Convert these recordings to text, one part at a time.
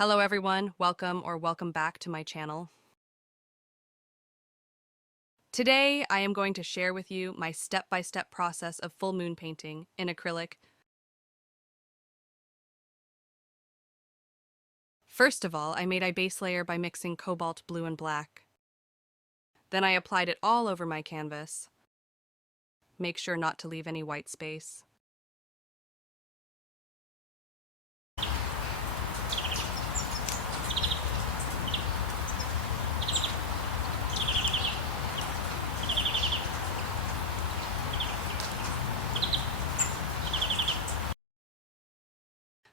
Hello everyone, welcome back to my channel. Today I am going to share with you my step-by-step process of full moon painting in acrylic. First of all, I made a base layer by mixing cobalt blue and black. Then I applied it all over my canvas. Make sure not to leave any white space.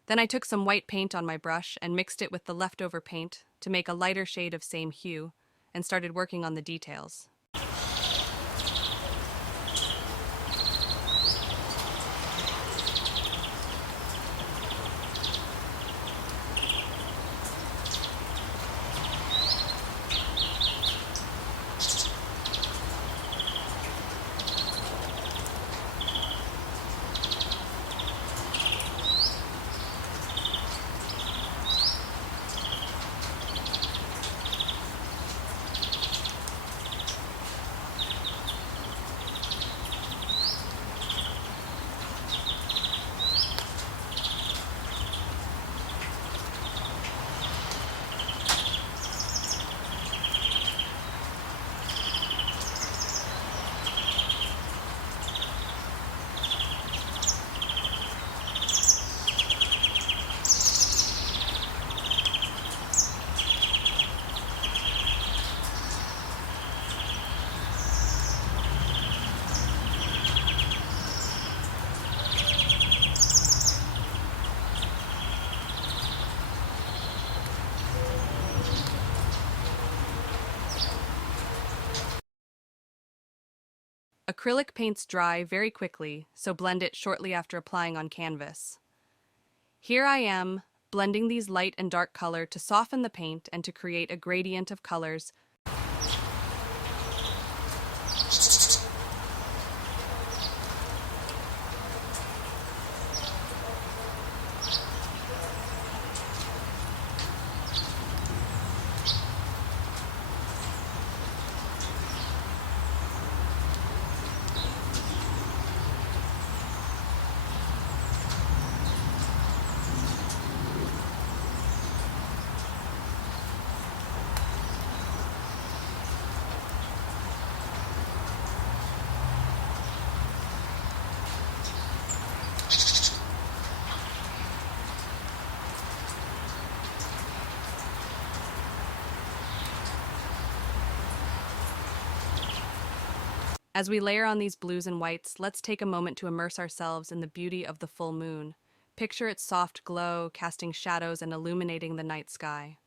Then I took some white paint on my brush and mixed it with the leftover paint to make a lighter shade of same hue, and started working on the details. Acrylic paints dry very quickly, so blend it shortly after applying on canvas. Here I am, blending these light and dark color to soften the paint and to create a gradient of colors. As we layer on these blues and whites, let's take a moment to immerse ourselves in the beauty of the full moon. Picture its soft glow, casting shadows and illuminating the night sky.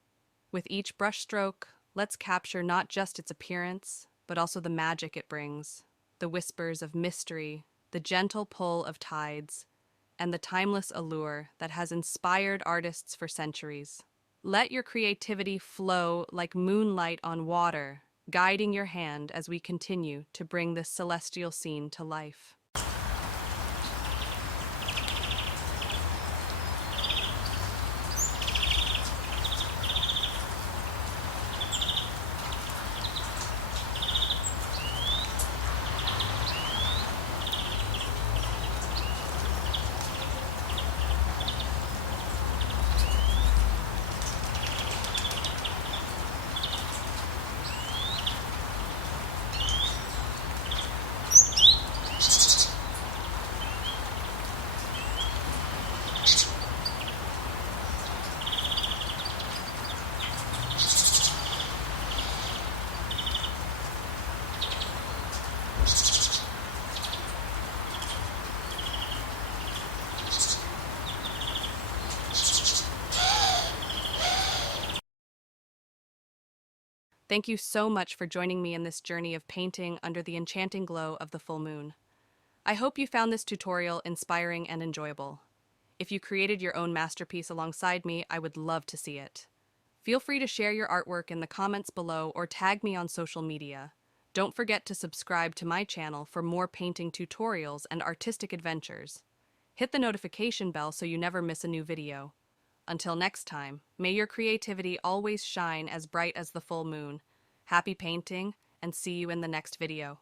With each brush stroke, let's capture not just its appearance, but also the magic it brings, the whispers of mystery, the gentle pull of tides, and the timeless allure that has inspired artists for centuries. Let your creativity flow like moonlight on water, guiding your hand as we continue to bring this celestial scene to life. Thank you so much for joining me in this journey of painting under the enchanting glow of the full moon. I hope you found this tutorial inspiring and enjoyable. If you created your own masterpiece alongside me, I would love to see it. Feel free to share your artwork in the comments below or tag me on social media. Don't forget to subscribe to my channel for more painting tutorials and artistic adventures. Hit the notification bell so you never miss a new video. Until next time, may your creativity always shine as bright as the full moon. Happy painting, and see you in the next video.